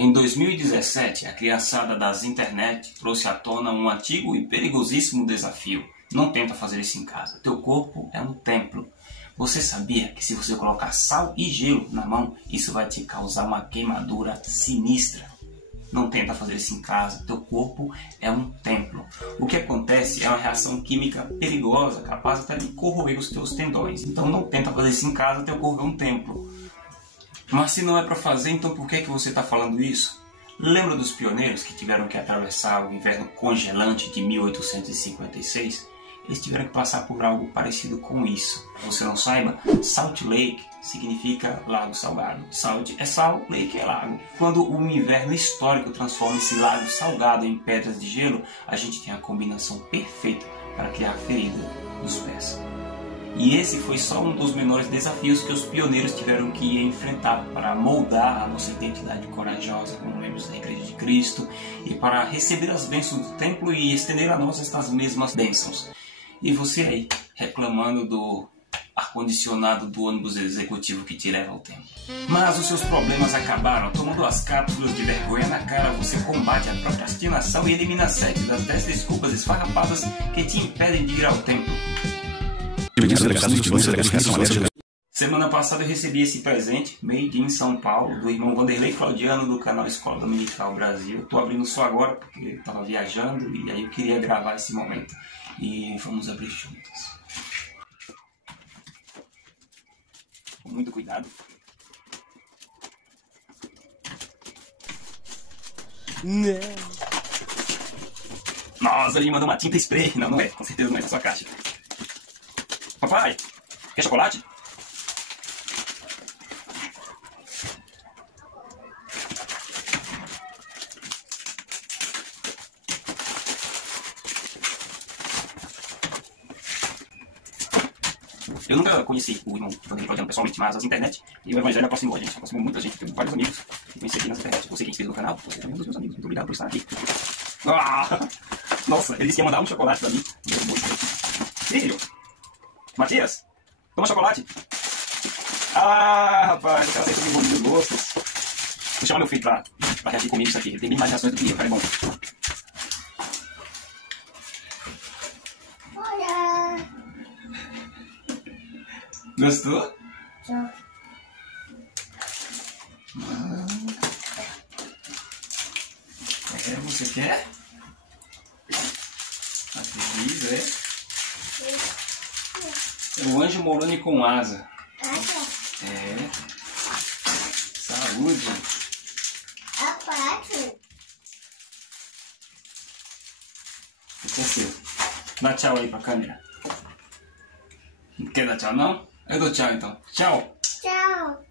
Em 2017, a criançada das internet trouxe à tona um antigo e perigosíssimo desafio. Não tenta fazer isso em casa. Teu corpo é um templo. Você sabia que se você colocar sal e gelo na mão, isso vai te causar uma queimadura sinistra? Não tenta fazer isso em casa. Teu corpo é um templo. O que acontece é uma reação química perigosa, capaz até de corroer os teus tendões. Então não tenta fazer isso em casa. Teu corpo é um templo. Mas se não é para fazer, então por que você está falando isso? Lembra dos pioneiros que tiveram que atravessar o inverno congelante de 1856? Eles tiveram que passar por algo parecido com isso. Se você não saiba, Salt Lake significa lago salgado. Salt é sal, lake é lago. Quando o inverno histórico transforma esse lago salgado em pedras de gelo, a gente tem a combinação perfeita para criar a ferida nos pés. E esse foi só um dos menores desafios que os pioneiros tiveram que enfrentar para moldar a nossa identidade corajosa como membros da Igreja de Cristo e para receber as bênçãos do templo e estender a nós estas mesmas bênçãos. E você aí, reclamando do ar-condicionado do ônibus executivo que te leva ao templo. Mas os seus problemas acabaram. Tomando as cápsulas de vergonha na cara, você combate a procrastinação e elimina 7 das 10 desculpas esfarrapadas que te impedem de ir ao templo. Semana passada eu recebi esse presente, made in São Paulo, do irmão Vanderlei Claudiano, do canal Escola Dominical Brasil. Estou abrindo só agora porque eu estava viajando e aí eu queria gravar esse momento. E vamos abrir juntos. Com muito cuidado. Não. Nossa, ele mandou uma tinta spray. Não, não é. Com certeza não é essa sua caixa. Papai, quer chocolate? Eu nunca conheci o irmão Vanderlei Claudiano pessoalmente, mas as internet e o evangelho aproximou a gente. Aproximou muita gente. Tenho vários amigos que conheci aqui nas internet. Você que é inscrito no canal, você é um dos meus amigos. Muito obrigado por estar aqui. Ah! Nossa, ele disse que ia mandar um chocolate pra mim. Filho! Matias! Toma chocolate! Ah, rapaz, o cara sempre envolvido os gostos. Vou chamar meu filho pra reagir comigo isso aqui. Ele tem bem mais reações do que eu, cara, é bom. Olha! Gostou? Tchau. Você quer? Tá feliz, é? É o anjo Moroni com asa. É. Saúde. Esse é seu. Dá tchau aí pra câmera. Não quer dar tchau não? Eu dou tchau então. Tchau. Tchau.